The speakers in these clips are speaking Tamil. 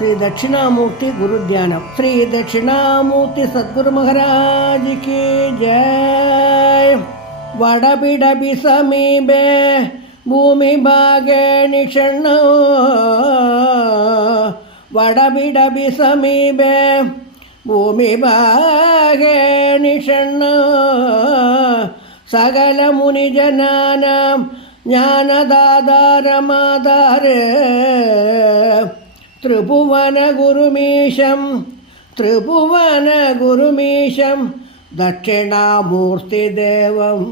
శ్రీ దక్షిణామూర్తి గురు ధ్యానం శ్రీ దక్షిణామూర్తి సద్గురు మహారాజుకి జయ వడబిడబి సమీపే భూమి భాగే నిషణ వడబిడబి సమీపే భూమి భాగే నిషణ സകല മുനിജനാനാം ജ്ഞാനദാതാരമാതാരേ त्रिभुवनगुरुमीशं त्रिभुवनगुरुमीशं दक्षिणामूर्तिदेवं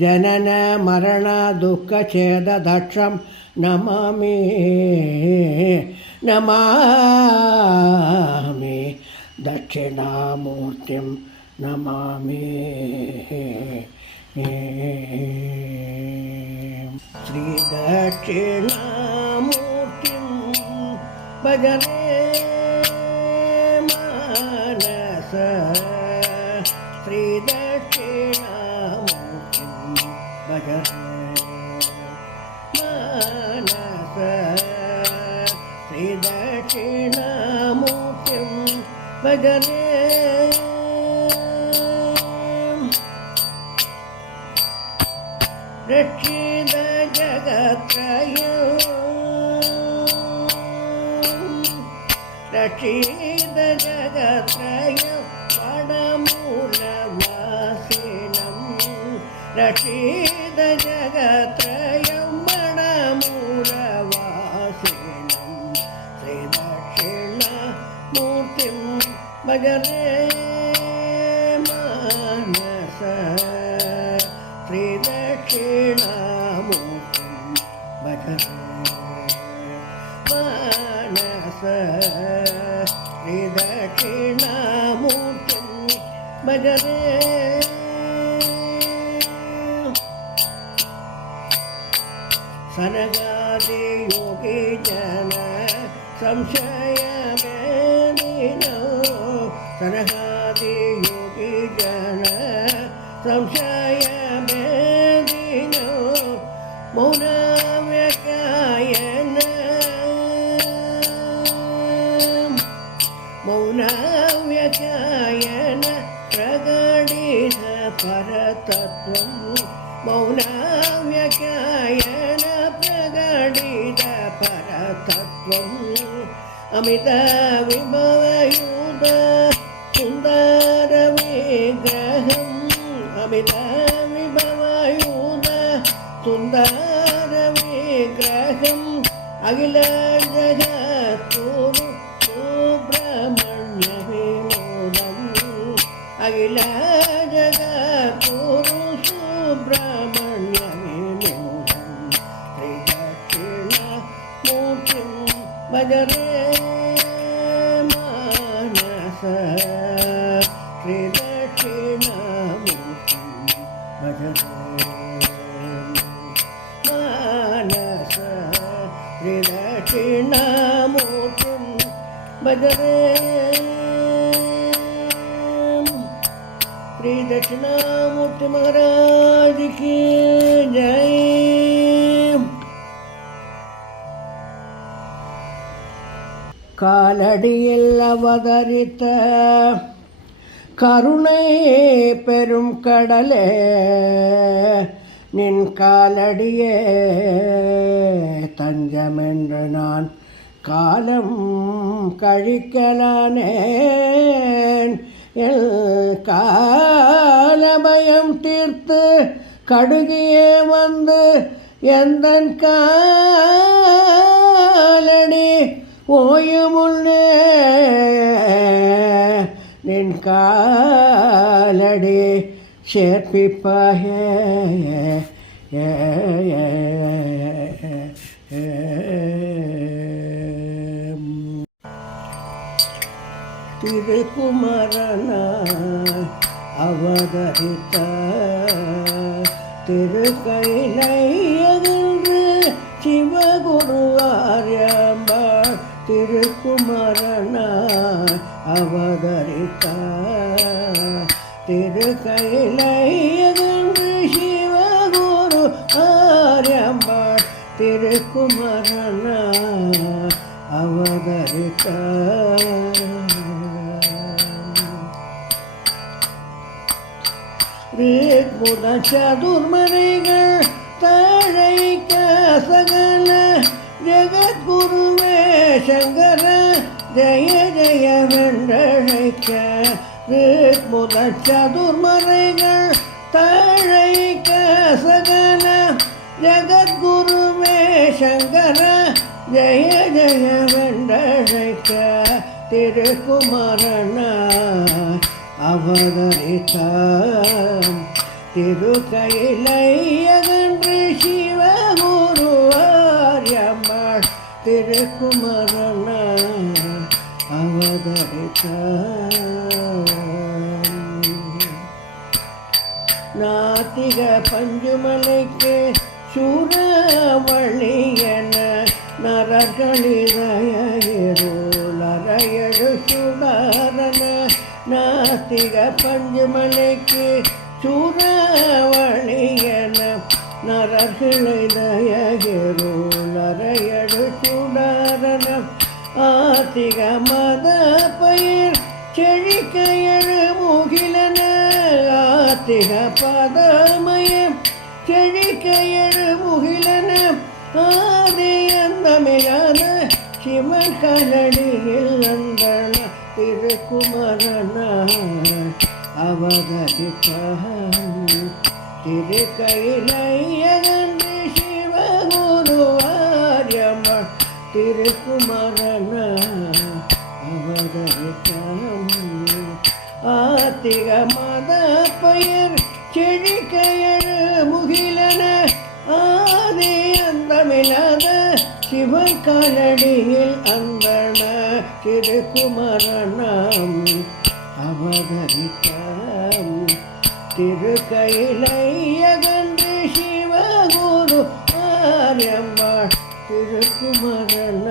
जननमरणदुःखछेदक्षं नमामि नमामि दक्षिणामूर्तिं नमामि श्रीदक्षिणा భజనే మానస. శ్రీదక్షిణామూర్తిం భజనే మానస. శ్రీదక్షిణామూర్తిం భజనే രക്ഷീതജഗത്രയ പണമൂലവാസിനം രക്ഷീതജഗത്രയം പണമൂലവാസിനം ശ്രീദക്ഷിണ മൂർത്തിം ഭജനേ ಭಜನೆ ಸನಗಾದಿ ಯೋಗಿ ಜನ ಸಂಶಯ ಮೇದಿನೋ ಸನಗಾದಿ ಯೋಗಿ ಜನ ಸಂಶಯ ಮೇದಿನೋ ಮೌನ തത്വം മൗനാവ്യകായന പ്രകടിത പരതത്വം അമിത വിഭവയൂത സുന്ദര വിഗ്രഹം അമിത വിഭവയൂത സുന്ദര വിഗ്രഹം അഖില ജഗത്തു സുബ്രഹ്മണ്യ വിമോദം അഖില மானச திரட்சிணாமூர்த்திம் பஜரே श्री दक्षिणामूर्ति महाराज की जय காலடியில் அவதரித்த கருணையே பெரும் கடலே நின் காலடியே. தஞ்சமென்று நான் காலம் கழிக்கலானேன். எல் காலபயம் தீர்த்து கடுகியே வந்து எந்த காலடி ஓயுமுன்னே நின் காலடி சேர்ப்பிப்பாயே. திருக்குமரன திரு திருக்கையிலையகன்று சிவகுரு ஆரியம்பாள் திருக்குமரன முதல் சதுர்மறைகள் தழைக்க சகல ஜெகத்குருவே சங்கர ஜெய ஜெய வென்ற. முதல் சதுர்மறைகள் தழை கசகன ஜெகத்குருவே சங்கர ஜெய ஜெய வெண்டழைக்க திருக்குமரண அவதரித்தான் திருக்கையிலையகன்று சிவகுருவாரியம்மாள் திருக்குமரன் அவதரித்தான் நாத்திக பஞ்சுமலைக்கு சுரவழியன என சுடரன நாத்திக பஞ்சுமலைக்கு சுரவழியன என ஆத்திக மத பயிர் செழிக்க எழு முகிலன ஆத்திக பதமயம் செழிக்க எழு முகிலன ஆதி அந்தமிழான சிவன் கலடியில் அந்தன திருக்குமரன. அவதரிப்பான் திருக்கையிலையன திருக்குமரன அவதரித்தான் ஆத்திக மத பெயர் செழிக்கையழு முகிலன ஆதி அந்தமில்லாத சிவன் காலடியில் அந்தன திருக்குமரணம் அவதரித்தம் திருக்கையிலையகன்று சிவகுரு ஆரியம்மாள் திருக்குமரண